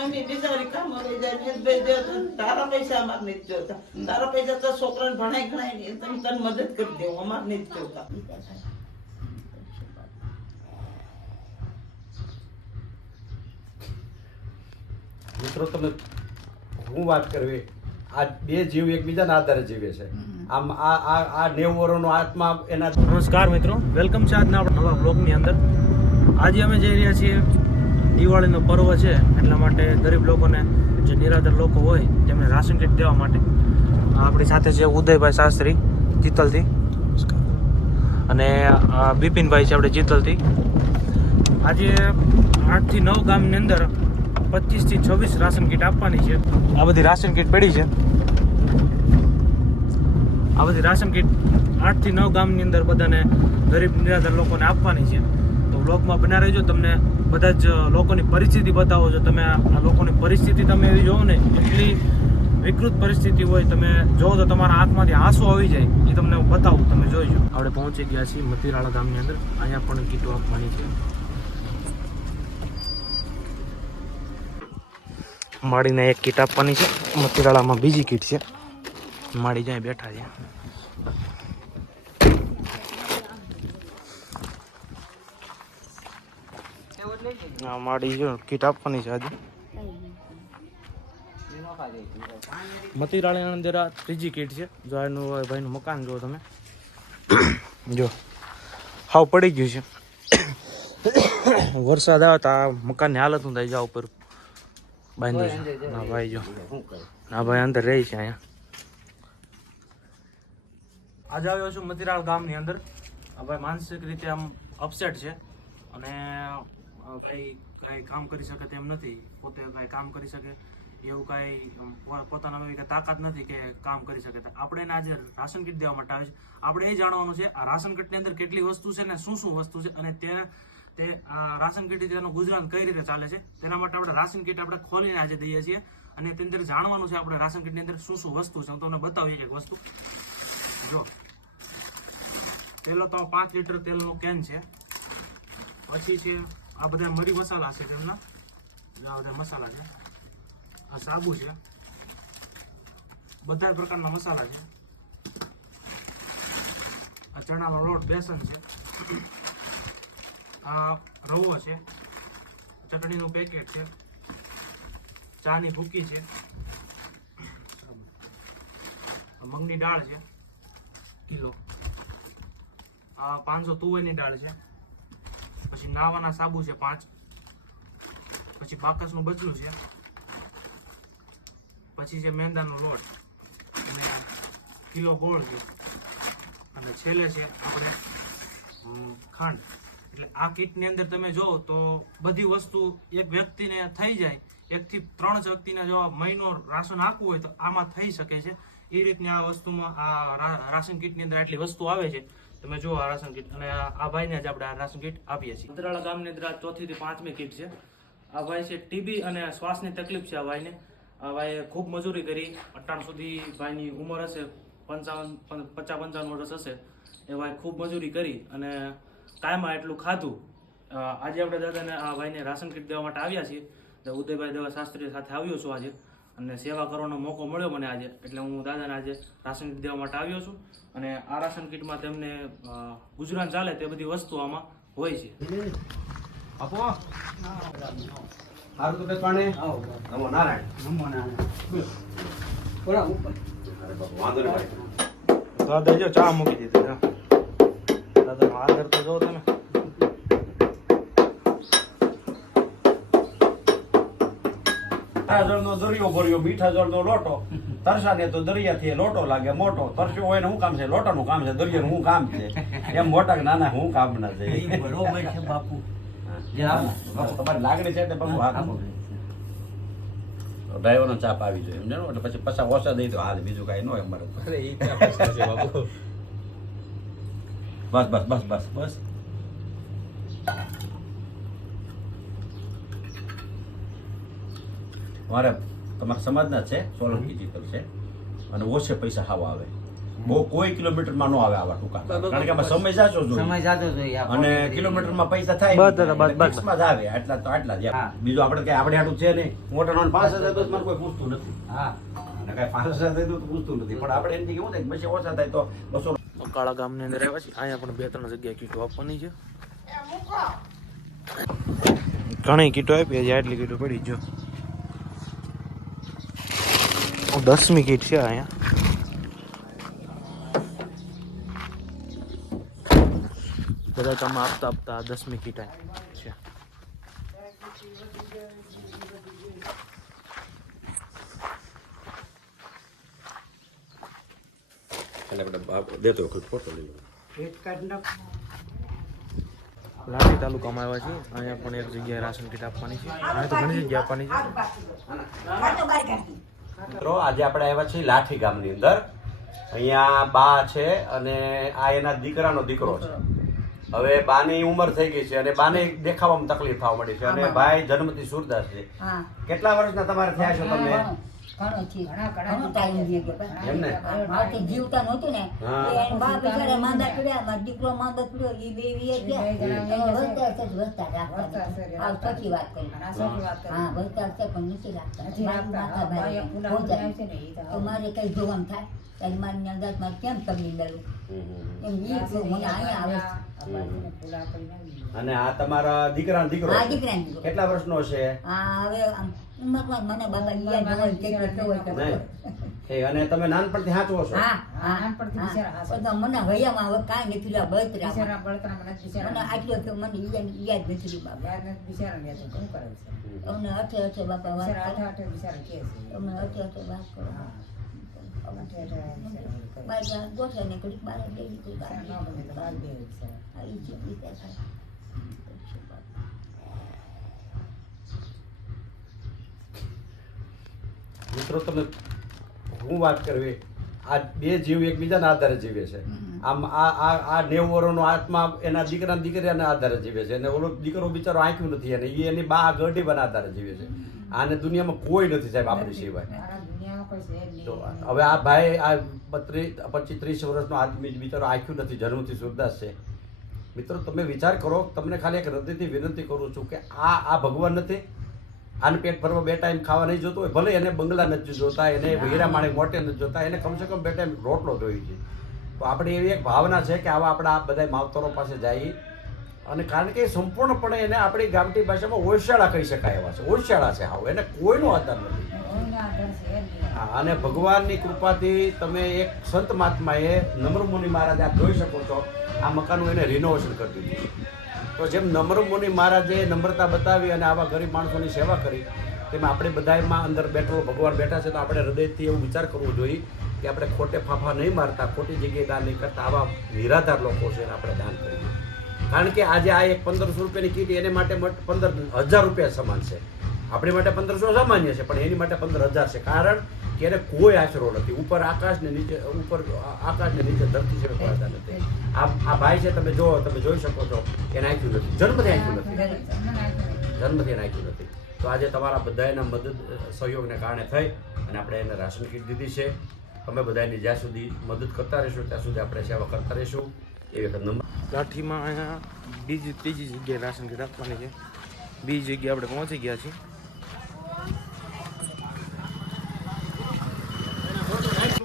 Mummy બિચારી કામ લઈ જાય મેં ભાઈ તારા પૈસા અમારે નથી જોતા. તારા પૈસા તો છોકરાને ભણાય ગણાય નહીં તમે તને મદદ કરી દેવું અમારે નથી જોતા. મિત્રો તમે હું વાત કરવી આ બે જીવ એકબીજાના આધારે જીવે છે. આમ આ આ આ નેવું વર્ષનો આત્મા એના નમસ્કાર મિત્રો વેલકમ છે આજના આપણા નવા બ્લોગની અંદર. આજે અમે જઈ રહ્યા છીએ દિવાળીનો પર્વ છે, એટલા માટે ગરીબ લોકોને જે નિરાધાર લોકો હોય, તેમને રાશન કીટ દેવા માટે. આપણી સાથે છે ઉદયભાઈ શાસ્ત્રી, ચિત્તલથી. અને બિપિનભાઈ છે આપણે ચિત્તલથી. આજે આઠથી નવ ગામની અંદર પચીસથી છવ્વીસ રાશન કીટ આપવાની છે. આ બધી રાશન કીટ પડી છે. આ બધી રાશન કીટ આઠથી નવ ગામની અંદર બધાને ગરીબ નિરાધાર લોકોને આપવાની છે. તો બ્લોગમાં બના રહેજો તમને બધા જ લોકોની પરિસ્થિતિ બતાવો છો તમે આ લોકોની પરિસ્થિતિ તમે એવી જોવો ને, એટલી વિકૃત પરિસ્થિતિ હોય, તમે જોવો તો તમારા હાથમાંથી આંસુ આવી જાય, એ તમને હું બતાવું, તમે જોઈજો આપણે પહોંચી ગયા છીએ મતીરાળા ગામની અંદર, અહીંયા પણ કીટો આપવાની છે. માળીને એક કીટ આપવાની છે, મતીરાળામાં બીજી કીટ છે. માળી જાય બેઠા છે. આ માળી જો કીટ આપવાની છે આજે. મતીરાળાની અંદર આ ત્રીજી કીટ છે. જો એનું ભાઈનું મકાન જો તમે. જો હાવ પડી ગયું છે. વરસાદ આવે તો આ મકાનની હાલત હું થાય? જાવ ઉપર. બાંધ્યું છે. ના ભાઈ જો. ના ભાઈ અંદર રહી છે અહીંયા. આજે આવ્યો છું મતીરાળ ગામની અંદર. આ ભાઈ માનસિક રીતે આમ અપસેટ છે. અને ભાઈ કાંઈ કામ કરી શકે તેમ નથી. પોતે કાંઈ કામ કરી શકે. એવું કાંઈ પોતાના એવી કાંઈ તાકાત નથી કે કામ કરી શકે. આપણે એને આજે રાશન કીટ દેવા માટે આવે છે. આપણે એ જાણવાનું છે, આ રાશન કીટની અંદર કેટલી વસ્તુ છે ને શું શું વસ્તુ છે અને તે તે રાશન કીટ તેનું ગુજરાન કઈ રીતે ચાલે છે, તેના માટે આપણે રાશન કીટ આપણે ખોલીને આજે દઈએ છીએ. અને તેની અંદર જાણવાનું છે આપણે રાશન કીટની અંદર શું શું વસ્તુ છે. હું તમને બતાવું એક એક વસ્તુ. જો પેલો તો પાંચ લીટર તેલનો કેન છે. પછી છે આ બધા મરી મસાલા છે તેમના. આ બધા મસાલા છે. આ સાબુ છે. બધા પ્રકારના મસાલા છે. આ ચણાનો લોટ, બેસન છે. આ રવો છે. ચટણીનું પેકેટ છે. ચાની ભૂકી છે. મગની દાળ છે. કિલો. આ પાંચસો તુવેરની દાળ છે. પછી નાવાના સાબુ છે પાંચ. પછી બાકસનું બચલું છે. પછી છે મેંદાનો લોટ. અને કિલો ગોળ છે. અને છેલ્લે છે આપણે ખાંડ. એટલે આ કીટની અંદર તમે જો તો બધી વસ્તુ એક વ્યક્તિને થઈ જાય. એકથી ત્રણ વ્યક્તિને જો મહિનો રાશન આપવું હોય તો આમાં થઈ શકે છે. એ રીતની આ વસ્તુમાં આ રાશન કીટની અંદર આટલી વસ્તુ આવે છે. તમે જુઓ આ રાશન કીટ અને આ ભાઈને જ આપણે આ રાશન કીટ આપીએ છીએ. ઉતરાળા ગામની અંદર ચોથી થી પાંચમી કીટ છે. આ ભાઈ છે ટીબી અને શ્વાસની તકલીફ છે આ ભાઈને. આ ભાઈએ ખૂબ મજૂરી કરી. અટાણ સુધી ભાઈની ઉંમર હશે, પંચાવન પચાસ પંચાવન વર્ષ હશે. એ ભાઈ ખૂબ મજૂરી કરી અને કાયમાં એટલું ખાધું. આજે આપણે દાદાને આ ભાઈને રાશન કીટ દેવા માટે આવ્યા છીએ. તો ઉદયભાઈ દેવા શાસ્ત્રી સાથે આવ્યો છું આજે. અને સેવા કરવાનો મોકો મળ્યો મને આજે. એટલે હું દાદાને આજે રાશન કીટ દેવા માટે આવ્યો છું. અને આ રાશન કીટમાં તેમને ગુજરાન ચાલે તે બધી વસ્તુ આમાં હોય છે. આપો. સારું તો બેસવાને નમો નારાયણ. અરે ઉપર વાંધો નહીં ભાઈ. દાદા જો ચા મૂકી દીધી. દાદા આદર તો જો તમે. મીઠા જળનો દરિયો ભર્યો મીઠા જળનો લોટો. તરસાને તો દરિયાથી લોટો લાગે મોટો. તરસ્યો હોય ને શું કામ છે? લોટાનું કામ છે દરિયાનું શું કામ છે? એમ મોટા કે નાના શું કામ ના છે? બરોબર છે બાપુ. બાપુ, તમારી લાગણી છે એટલે બાપુ હા ડ્રાઈવરનો ચાપ આવી જોઈએ સમજાણું એટલે પછી ઓછા દઈ હાલ બીજું કાંઈ ન હોય અમારે. બસ બસ બસ બસ બસ. મારે તમારા સમાજના છે સોલંકી જીતલ છે. અને ઓછે પૈસા હાવ આવે. બહુ કોઈ કિલોમીટરમાં ન આવે આવા ટૂંકા. કારણ કે આમાં સમય જાતો જોઈએ સમય જાતો જોઈએ અને કિલોમીટર કિલોમીટરમાં પૈસા થાય બસ બસ, એટલે જ આવે. આટલા તો આટલા જ. બીજું આપણે કઈ આપણે આટલું છે નહીં. મોટા નોન પાંચ હજાર તો મને કોઈ પૂછતું નથી. હા. અને કઈ પાંચ હજાર થાય તો પૂછતું નથી. પણ આપણે એમ કેવું થાય પછી ઓછા થાય તો બસો કાળા ગામની અંદર આવ્યા છે અહીંયા પણ બે ત્રણ જગ્યાએ કીટો આપવાની છે. ઘણી કીટો આપી હજી આટલી કીટો પડી જો. દસમી કીટ છે અહીંયા બધા કામ આપતા આપતા આ દસમી કીટ છે દેતો વખત ફોટો લઈ લાઠી તાલુકામાં આવ્યા છે અહીંયા પણ એક જગ્યાએ રાશન કીટ આપવાની છે અહીંયા તો ઘણી જગ્યાએ આપવાની છે મિત્રો આજે આપણે આવ્યા છીએ લાઠી ગામની અંદર. અહીંયા બા છે અને આ એના દીકરાનો દીકરો છે. હવે બાની ઉંમર થઈ ગઈ છે અને બાને દેખાવામાં તકલીફ થવા મળી છે અને ભાઈ જન્મથી સુરદાસ છે. કેટલા વર્ષના તમારે થયા છો તમે? મારે જીવતા નહોતું ને. હા. એ એના બા બિચારા માંદા પડ્યા મારો દીકરો માંદો પડ્યો એ બે વીએ ગયા. એનો વસ્તાર છે જ વસ્તાર રાખતા નથી. આ સાચી વાત કરી. હા વસ્તાર છે પણ નથી રાખતા. મારી માથા ભારે હો જાય. તો મારે કઈ જોવાનું થાય? ત્યારે મારી અંદરમાં કેમ તકલીફ મેળવું એમ ઈ મને અહીંયા આવે છે. અને આ તમારા દીકરા દીકરો. કેટલા વર્ષનો છે? આ હવે મને યાદ અને તમે નાનપણથી સાચવો છો. હા હા હા બધા મને હૈયામાં હવે કાંઈ નથી બળતરા મને આટલો થયો મને યાદ યાદ નથી રહ્યું બાબા અમને અઠે અઠે બાપા વાત કરો. અમને અઠે અઠે વાત કરો. બાર જા ગોઠે ને ઘડીક બાર ઈ છે, થાય. મિત્રો તમે હું વાત કરવી આ બે જીવ એકબીજાના આધારે જીવે છે. આમ આ આ આ નેવું વર્ષનો આત્મા એના દીકરા દીકરીના આધારે જીવે છે. અને ઓલો દીકરો બિચારો આંખ્યું નથી અને એ એની બા ગઢી બના આધારે જીવે છે. આને દુનિયામાં કોઈ નથી સાહેબ આપણી સિવાય. તો હવે આ ભાઈ આ બત્રીસ પચીસ ત્રીસ વર્ષનો આદમી બિચારો આંખ્યું નથી જન્મથી સુરદાસ છે. મિત્રો તમે વિચાર કરો તમને ખાલી એક હૃદયથી વિનંતી કરું છું કે આ આ ભગવાન નથી આને પેટ ભરવા બે ટાઈમ ખાવા નહીં જોતો હોય ભલે એને બંગલા નથી જોતા એને હીરા માણે મોટે નથી જોતા એને કમસે કમ બે ટાઈમ રોટલો જોઈએ છે. તો આપણી એવી એક ભાવના છે કે આવા આપણા આ બધા માવતરો પાસે જઈએ અને કારણ કે સંપૂર્ણપણે એને આપણી ગામઠી ભાષામાં ઓશિયાળા કહી શકાય એવા છે. ઓશિયાળા છે હાવ એને કોઈનો આધાર નથી. હા, અને ભગવાનની કૃપાથી તમે એક સંત મહાત્માએ નમ્રમુનિ મહારાજ આપ જોઈ શકો છો આ મકાનનું એને રિનોવેશન કરી દીધું તો જેમ નમ્ર મુનિ મહારાજે નમ્રતા બતાવી અને આવા ગરીબ માણસોની સેવા કરી, તેમ આપણે બધામાં અંદર બેઠો, ભગવાન બેઠા છે તો આપણે હૃદયથી એવું વિચાર કરવો જોઈએ કે આપણે ખોટે ફાફા નહીં મારતા, ખોટી જગ્યાએ દાન નહીં કરતા, આવા નિરાધાર લોકો છે આપણે દાન કરીએ. કારણ કે આજે આ એક પંદરસો રૂપિયાની કીટ એને મટ- પંદર હજાર રૂપિયા સમાન છે. આપણી માટે પંદરસો સામાન્ય છે, પણ એની માટે પંદર હજાર છે. કારણ એને કોઈ આશરો નથી. ઉપર આકાશ ને નીચે, ઉપર આકાશ ને નીચે ધરતી છે પડતા નથી. આ આ ભાઈ છે, તમે જો તમે જોઈ શકો છો એને આંખ્યું નથી. જન્મથી આંખ્યું નથી. જન્મથી એને નથી. તો આજે તમારા બધાના મદદ, સહયોગને કારણે થઈ અને આપણે એને રાશન કીટ દીધી છે. અમે બધાની જ્યાં સુધી મદદ કરતા રહીશું, ત્યાં સુધી આપણે સેવા કરતા રહીશું. એ વખત નંબર લાઠીમાં અહીંયા બીજી, ત્રીજી જગ્યાએ રાશન કીટ આપવાની છે. બીજી જગ્યાએ આપણે પહોંચી ગયા છીએ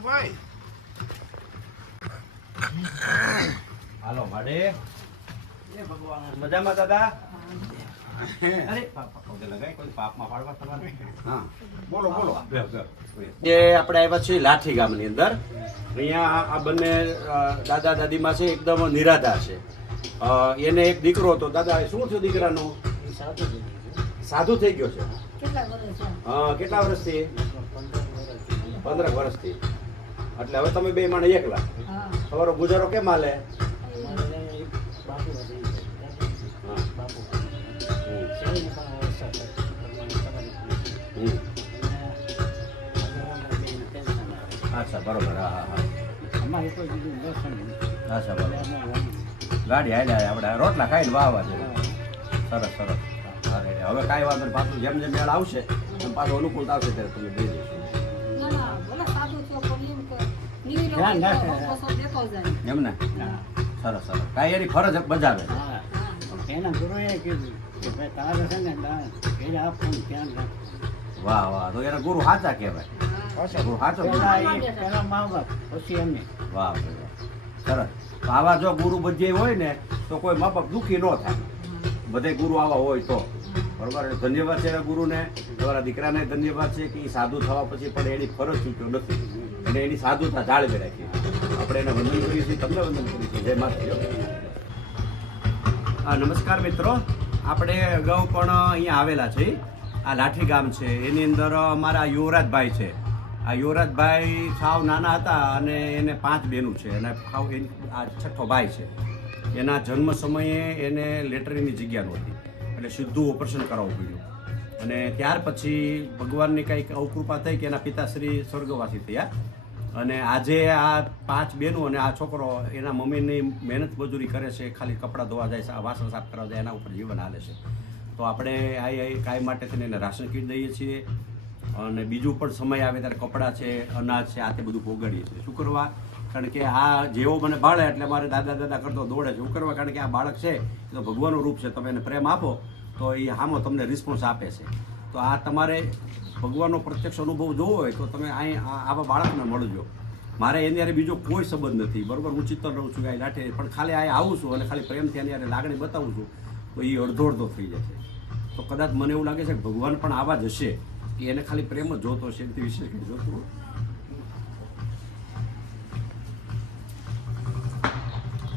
હાલો માડે મજામાં દાદા અરે પાપ- પગે લગાય, કોઈ પાપમાં પાડવા તમારે? હા. બોલો બોલો ભાડે મજામાં એ આપણે આવ્યા છીએ લાઠી ગામની અંદર. અહીંયા આ બંને દાદા દાદીમાં છે એકદમ નિરાધા છે. એને એક દીકરો હતો. દાદા શું થયું દીકરાનું? સાધુ થઈ ગયો છે. કેટલા વર્ષ છે? હા કેટલા વર્ષથી? પંદર વર્ષથી. એટલે હવે તમે બે માણે એકલા. તમારો ગુજારો કેમ હાલે. અચ્છા બરોબર હા હા હા. અચ્છા બરોબર. ગાડી હાલ્યા આપણે રોટલા ખાઈને વાવવા છે. સરસ સરસ. હવે કાંઈ વાંધો નહીં પાછું જેમ જેમ મેળ આવશે એમ પાછું અનુકૂળતા આવશે ત્યારે તમે ધ્યાન રાખે. એમ ને? સરસ સરસ. કાંઈ એની ફરજ બજાવે હા એના ગુરુએ કીધું કે ભાઈ તારે છે ને એને આપવાનું ધ્યાન રાખ વાહ વાહ. તો એના ગુરુ સાચા કહેવાય. ગુરુ સાચો પેલા એ પેલા મા બાપ પછી એમને. વાહ. સરસ. તો આવા જો ગુરુ બધે હોય ને તો કોઈ મા બાપ દુઃખી ન થાય. બધે ગુરુ આવા હોય તો. બરોબર ધન્યવાદ છે ગુરુને, તમારા દીકરાને ધન્યવાદ છે કે એ સાધુ થવા પછી પણ એની ફરજ ચૂક્યો નથી. અને એની સાધુતા જાળવી રાખી. આપણે એને વંદન કરીએ છીએ, તમને વંદન કરીએ છીએ. જય માતા નમસ્કાર મિત્રો. આપણે અગાઉ પણ અહીંયા આવેલા છે આ લાઠી ગામ છે. એની અંદર અમારા યુવરાજભાઈ છે. આ યુવરાજભાઈ સાવ નાના હતા અને એને પાંચ બહેનું છે. અને સાવ આ છઠ્ઠો ભાઈ છે. એના જન્મ સમયે એને લેટરીની જગ્યા નહોતી. એટલે સીધું ઓપરેશન કરાવવું પડ્યું. અને ત્યાર પછી ભગવાનની કંઈક અવકૃપા થઈ કે એના પિતાશ્રી સ્વર્ગવાસી થયા. અને આજે આ પાંચ બહેનો અને આ છોકરો એના મમ્મીની મહેનત મજૂરી કરે છે, ખાલી કપડાં ધોવા જાય છે વાસણ સાફ કરવા જાય, એના ઉપર જીવન હાલે છે. તો આપણે આ કાંઈ માટે થઈને એને રાશન કીટ દઈએ છીએ. અને બીજું પણ સમય આવે ત્યારે કપડાં છે, અનાજ છે, આ તે બધું ભોગાડીએ છીએ. શું કરવા કારણ કે આ જેવો મને બાળે એટલે મારે દાદા દાદા કરતો દોડે છે. શું કરવા કારણ કે આ બાળક છે, એ તો ભગવાનનું રૂપ છે. તમે એને પ્રેમ આપો, તો એ હામો તમને રિસ્પોન્સ આપે છે. તો આ તમારે ભગવાનનો પ્રત્યક્ષ અનુભવ જોવો હોય, તો તમે અહીં આ- આવા બાળકને મળજો. મારે એની હારે બીજો કોઈ સંબંધ નથી. બરાબર? હું ચિત્તર રહું છું અહીં લાઠે પણ ખાલી આ આવું છું અને ખાલી પ્રેમથી એની હારે લાગણી બતાવું છું, તો એ અડધો અડધો થઈ જશે. તો કદાચ મને એવું લાગે છે કે ભગવાન પણ આવા જ હશે, કે એને ખાલી પ્રેમ જ જોતો હશે, એનાથી વિશેષ કંઈ જોતું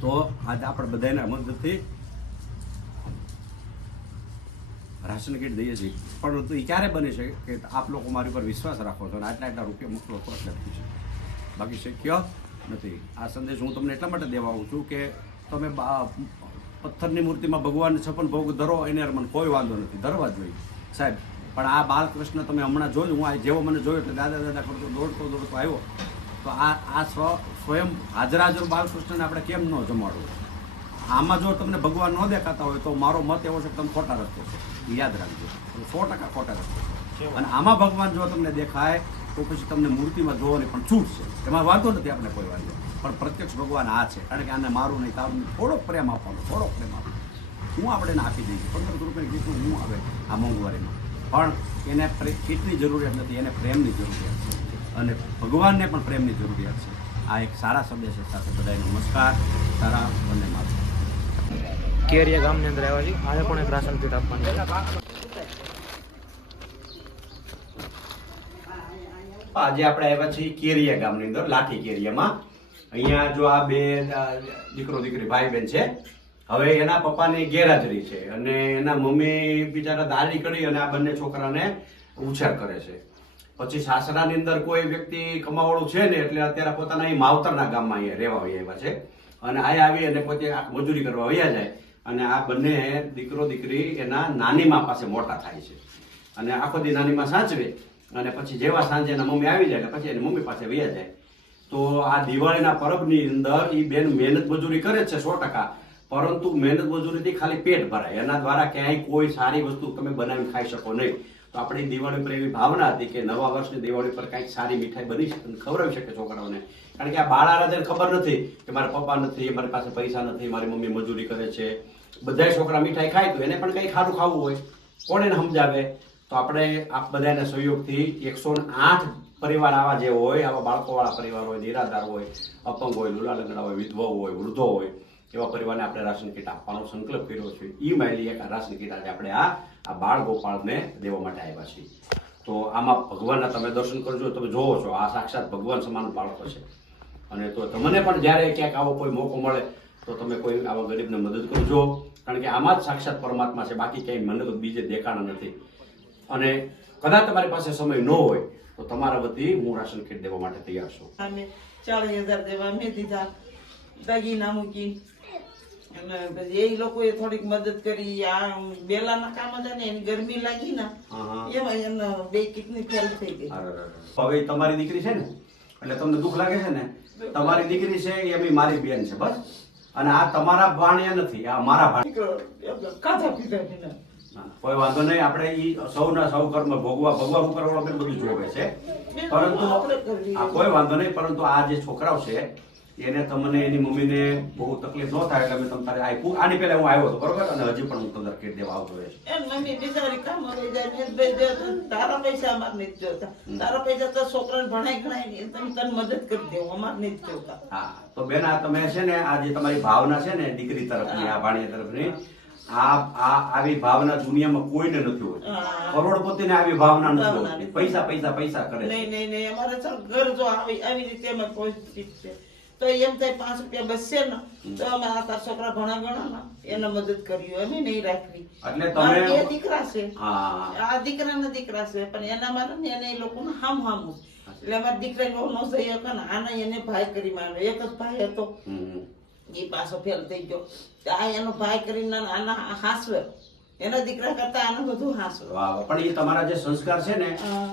તો આજે આપણે બધાના મદદથી રાશન કીટ દઈએ છીએ. પરંતુ એ ક્યારે બની છે કે આપ લોકો મારી ઉપર વિશ્વાસ રાખો છો અને આટલા આટલા રૂપિયા મોકલો તો લખ્યું છે બાકી શક્ય નથી. આ સંદેશ હું તમને એટલા માટે દેવા આવું છું કે તમે પથ્થરની મૂર્તિમાં ભગવાન છપ્પન ભોગ ધરો એને મને કોઈ વાંધો નથી. ધરવા જોઈએ સાહેબ, પણ આ બાલકૃષ્ણ તમે હમણાં જોયું હું આ જેવો મને જોયો એટલે દાદા દાદા કરતો દોડતો દોડતો આવ્યો. તો આ આ સ્વ સ્વયં હાજર હાજર બાલકૃષ્ણને આપણે કેમ ન જમાડવું? આમાં જો તમને ભગવાન ન દેખાતા હોય તો મારો મત એવો છે કે તમે ખોટા રસ્તે છે. યાદ રાખજો. સો ટકા ખોટા રસ્તે છે. અને આમાં ભગવાન જો તમને દેખાય તો પછી તમને મૂર્તિમાં જોવાની પણ છૂટ છે. એમાં વાંધો નથી આપણે કોઈ વાંધો. પણ પ્રત્યક્ષ ભગવાન આ છે. કારણ કે આને મારું નહીં તારું થોડોક પ્રેમ આપવાનો થોડોક પ્રેમ આપવાનો. હું આપણે આપી દઈશ. પંદર રૂપિયા કીટનું હું આવે આ મોંઘવારીમાં. પણ એને કેટલી જરૂરિયાત નથી એને પ્રેમની જરૂરિયાત છે. અને ભગવાનને પણ પ્રેમની જરૂરિયાત છે. આ એક સારા સંદેશ છે. સાથે બધાને નમસ્કાર. સારા બંને માતા કેરિયા ગામની અંદર આવ્યા છીએ. આજે પણ એક રાશન કીટ આપવાની આજે આપણે આવ્યા છીએ કેરિયા ગામની અંદર લાઠી કેરિયામાં. અહીંયા જો આ બે દીકરો દીકરી ભાઈ બેન છે. હવે એના પપ્પાની ગેરહાજરી છે. અને એના મમ્મી બિચારા દાડી કરી અને આ બંને છોકરાને ઉછેર કરે છે. પછી સાસરાની અંદર કોઈ વ્યક્તિ કમાવાળું છે ને એટલે અત્યારે પોતાના માવતરના ગામમાં અહીંયા રહેવા આવ્યા છે. અને આ આવી અને પોતે મજૂરી કરવા વહ્યા જાય. અને આ બંને દીકરો દીકરી એના નાનીમા પાસે મોટા થાય છે. અને આખો દી નાનીમાં સાચવે અને પછી જેવા સાંજે એના મમ્મી આવી જાય એટલે પછી એની મમ્મી પાસે વહ્યા જાય. તો આ દિવાળીના પરબની અંદર એ બેન મહેનત મજૂરી કરે છે સો ટકા. પરંતુ મહેનત મજૂરીથી ખાલી પેટ ભરાય. એના દ્વારા ક્યાંય કોઈ સારી વસ્તુ તમે બનાવી ખાઈ શકો નહીં. તો આપણી દિવાળી પર એવી ભાવના હતી કે નવા વર્ષની દિવાળી પર કંઈક સારી મીઠાઈ બની શકે ખવડાવી શકે છોકરાઓને. કારણ કે આ બાળ આરાધન ખબર નથી કે મારા પપ્પા નથી, મારી પાસે પૈસા નથી, મારી મમ્મી મજૂરી કરે છે. બધા છોકરા મીઠાઈ ખાય તો એને પણ કંઈ ખારું ખાવું હોય. કોણ એને સમજાવે? તો આપણે આ બધાના સહયોગથી એકસો આઠ પરિવાર આવા જે હોય, આવા બાળકોવાળા પરિવાર હોય, નિરાધાર હોય, અપંગ હોય લુલા લંગડા હોય, વિધવા હોય, વૃદ્ધો હોય એવા પરિવારને આપણે રાશન કીટ આપવાનો સંકલ્પ કર્યો છે. એ માયલી એક રાશન કીટ આજે આપણે આ આ બાળ ગોપાળને દેવા માટે આવ્યા છીએ. તો આમાં ભગવાનના તમે દર્શન કરજો, તમે જોવો છો, આ સાક્ષાત ભગવાન સમાન બાળકો છે. અને તો તમને પણ જ્યારે ક્યાંક આવો કોઈ મોકો મળે, તો તમે કોઈ આવા ગરીબને મદદ કરજો. કારણ કે આમાં જ સાક્ષાત પરમાત્મા છે, બાકી ક્યાંય મને તો બીજે દેખાણા નથી. અને કદાચ તમારી પાસે સમય ન હોય, તો તમારા વતી હું રાશન કીટ દેવા માટે તૈયાર છું. અમે ચાલીસ હજાર દેવા મેં દીધા. દાગીના મૂકી અને પછી એ લોકોએ થોડીક મદદ કરી. આ બેલાના કામ હતા ને એની ગરમી લાગી ને હા, હા. એમાં એનો બે કિડની ફેલ થઈ ગઈ. હવે તમારી દીકરી છે ને એટલે તમને દુઃખ લાગે છે ને તમારી દીકરી છે એ બી મારી બેન છે બસ. અને આ તમારા ભાણિયા નથી આ મારા ભાણિયા. હા, કોઈ વાંધો નહીં આપણે ઈ સૌના સૌ કર્મ ભોગવા ભગવાન ઉપર આપણે બધું જોવે છે. પરંતુ આ કોઈ વાંધો નહીં પરંતુ આ જે છોકરાઓ છે એને તમને એની મમ્મીને બહુ તકલીફ ન થાય એટલે મેં તારે આપ્યું. આની પહેલા હું આવ્યો હતો બરોબર? અને હજી પણ હું તમને કીટ દેવા આવતો રહે એમ મમ્મી બિચારી કામ વહી જાય ને બે દે તારા પૈસા અમારે નથી જોતા. તારા પૈસા તો છોકરાને ભણાય ગણાય ને તમે તને મદદ કરી દેવું અમાર નથી જોતા. હા તો બેન આ તમે છે ને આ જે તમારી ભાવના છે ને દીકરી તરફની આ ભાણિયા તરફની આ આ આવી ભાવના દુનિયામાં કોઈને નથી હોતી. કરોડપતિને આવી ભાવના નથી હોતી. પૈસા પૈસા પૈસા કરે નહીં નહીં નહીં અમારે ઘર જો આવી આવી રીતે અમે પોઝિટિવ છે. તો એમ થાય પાંચ રૂપિયા બચશે ને તો અમે આ તારા છોકરા ભણા ઘણા ને એને મદદ કરી અમે નહીં રાખવી. એટલે તમે બે દીકરા છે. આ દીકરાના દીકરા છે પણ એના મારે ને એને એ લોકોને હામ હામું એટલે અમારા દીકરા નો નો જઈ શકે ને આના એને ભાઈ કરી માનો એક જ ભાઈ હતો. એ પાછો ફેલ થઈ ગયો. આ એનો ભાઈ કરીને આના હાસવે. એના દીકરા કરતા આનું બધું હાસો વાહ. પણ એ તમારા જે સંસ્કાર છે ને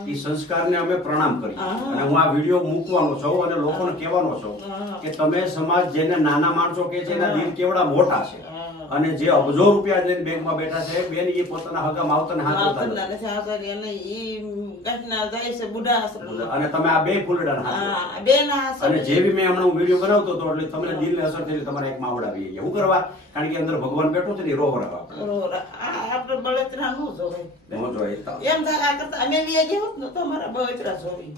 એ સંસ્કારને અમે પ્રણામ કરીએ. અને હું આ વીડિયો મૂકવાનો છું અને લોકોને કહેવાનો છું કે તમે સમાજ જેને નાના માણસો કે છે એના દિલ કેવડા મોટા છે. અને જે અબજો રૂપિયા લઈને બેંકમાં બેઠા છે બેન એ પોતાના હગા માવતર હાથ. અને તમે આ બે ફૂલડાના હા, બે. અને જેવી મેં હમણાં હું વીડિયો બનાવતો હતો એટલે તમને દિલને અસર થઈ તમારે એક માવડા આવી ગયા હું કરવા? કારણ કે અંદર ભગવાન બેઠો છે ને એ રોહ. આ આપણે બળતરા નો જોવાય. એમાં થાય આ કરતા અમે ગયા હોત ને તો અમારા બળતરા જોવી.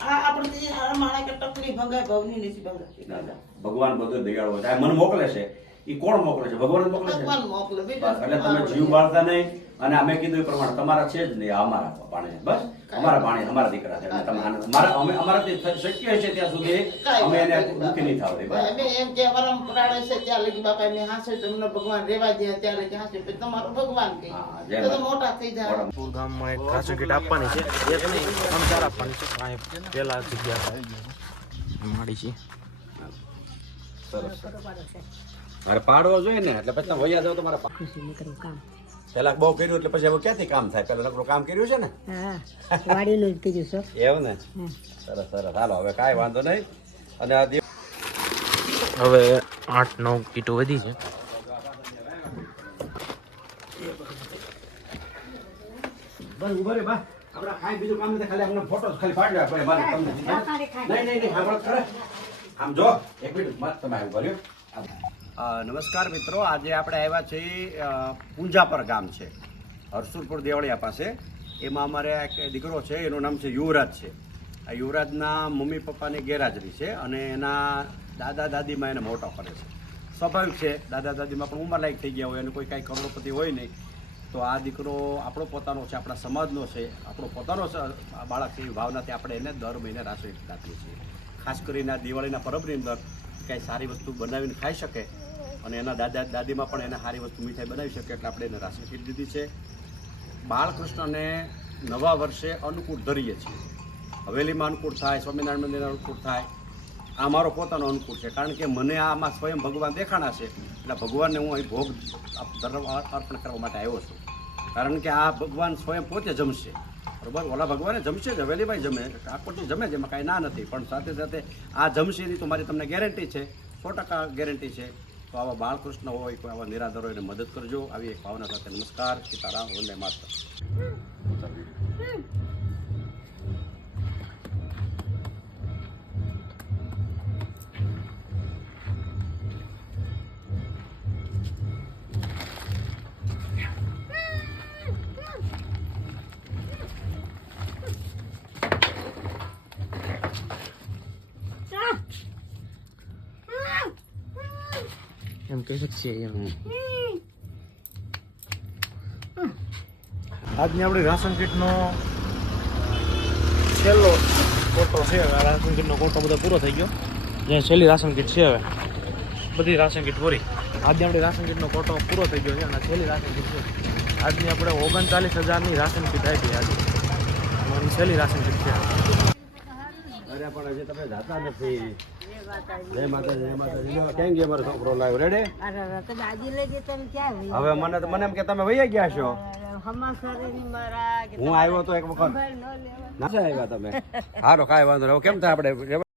આ આપણે આ માણસ કે ટકલી ભંગાય ભવની નથી ભંગાય ભગવાન બધો દયાળો છે. આ મને મોકલે છે. એ કોણ મોકલે છે? ભગવાન મોકલે છે? ભગવાન મોકલે, એટલે તમે જીવ બાળતા નહીં. અને અમે કીધું એ પ્રમાણે તમારા છે જ નહીં અમારા પાણી બસ અમારા પાણી અમારા દીકરા છે. તમારા તમે અમારા અમે અમારાથી થ- શક્ય છે ત્યાં સુધી કાંઈ અમે એને દુઃખી નહીં. થાવ દે બસ. અમે એમ કે વરમ પ્રાણે છે ત્યાં લગી બાપા મેં હાસે તમને ભગવાન રેવા દે ત્યારે કે હાસે. પછી તમારો ભગવાન કે. હા, જય તો મોટા થઈ જાય. પૂર ગામમાં એક રાશન કીટ આપવાની છે. એક નહીં ત્રણ ચાર આપવાની છે અહીં પેલા જગ્યા માડી છે. મારે પાડવો જોઈએ ને એટલે પછી તમે વૈયા જાવ તો મારે પા- પેલા બહુ કર્યું એટલે પછી હવે ક્યાંથી કામ થાય? પેલા નકરું કામ કર્યું છે ને? હા વાડીનું જ કીધું છો. એવું ને? સરસ સરસ. હાલો હવે કાંઈ વાંધો નહીં. અને આ હવે આઠ નવ કીટો વધી છે. બસ ઊભા રે બા. આપણે કાંઈ બીજું કામ નથી ખાલી આપણે ફોટો ખાલી પાડી પડે મારે તમને નહીં નહીં નહીં સાંભળો ખરા. આમ જો એક મિનિટ મત તમે ઊભા રહ્યો નમસ્કાર મિત્રો. આજે આપણે આવ્યા છીએ પૂંજાપર ગામ છે હરસુરપુર દેવળિયા પાસે. એમાં અમારે એક દીકરો છે, એનું નામ છે યુવરાજ છે. આ યુવરાજના મમ્મી પપ્પાની ગેરહાજરી છે અને એના દાદા દાદીમાં એને મોટો કરે છે. સ્વાભાવિક છે, દાદા દાદીમાં પણ ઉંમર લાયક થઈ ગયા હોય અને કોઈ કાંઈ કરોડપતિ હોય નહીં. તો આ દીકરો આપણો પોતાનો છે, આપણા સમાજનો છે. આપણો પોતાનો બાળક છે, એવી ભાવનાથી આપણે એને દર મહિને રાશિ આપીએ છીએ. ખાસ કરીને આ દિવાળીના પર્વની અંદર કાંઈ સારી વસ્તુ બનાવીને ખાઈ શકે અને એના દાદા દાદીમાં પણ એને સારી વસ્તુ મીઠાઈ બનાવી શકે એટલે આપણે એને રાશિ કીટ દીધી છે. બાળકૃષ્ણને નવા વર્ષે અનુકૂળ ધરીએ છીએ. હવેલીમાં અનુકૂળ થાય, સ્વામિનારાયણ મંદિરના અનુકૂળ થાય. આ મારો પોતાનો અનુકૂળ છે. કારણ કે મને આમાં સ્વયં ભગવાન દેખાણા છે. એટલે ભગવાનને હું અહીં ભોગ અર્પણ કરવા માટે આવ્યો છું. કારણ કે આ ભગવાન સ્વયં પોતે જમશે. બરોબર? ઓલા ભગવાને જમશે જ. હવેલીભાઈ જમે. ઠાકોરજી જમે એમાં કાંઈ ના નથી. પણ સાથે સાથે આ જમશે એની તો મારી તમને ગેરંટી છે. સો ટકા ગેરંટી છે. તો આવા બાળકૃષ્ણ હોય, કોઈ આવા નિરાધારો એને મદદ કરજો. આવી એક ભાવના સાથે નમસ્કાર, સીતારામ, વંદે માતરમ. કહી શકીએ એમ. આજની આપણી રાશન કીટનો છેલ્લો કોટો છે હવે. રાશન કીટનો કોટો બધો પૂરો થઈ ગયો. જ્યાં છેલ્લી રાશન કીટ છે હવે. બધી રાશન કીટ પૂરી. આજે આપણી રાશન કીટનો કોટો પૂરો થઈ ગયો છે અને છેલ્લી રાશન કીટ છે. આજની આપણે ઓગણચાલીસ હજારની રાશન કીટ આપી આજે. છેલ્લી રાશન કીટ છે. અરે પણ હજી તમે જાતા નથી. જય માતાજી જય માતાજી. કેમ ગયો મારો છોકરો લાવ્યો રેડે? હવે મને તો મને એમ કે તમે વૈયા ગયા છો. હું આવ્યો તો એક વખત. ન આવ્યા તમે. સારો કાંઈ વાંધો કેમ થાય આપણે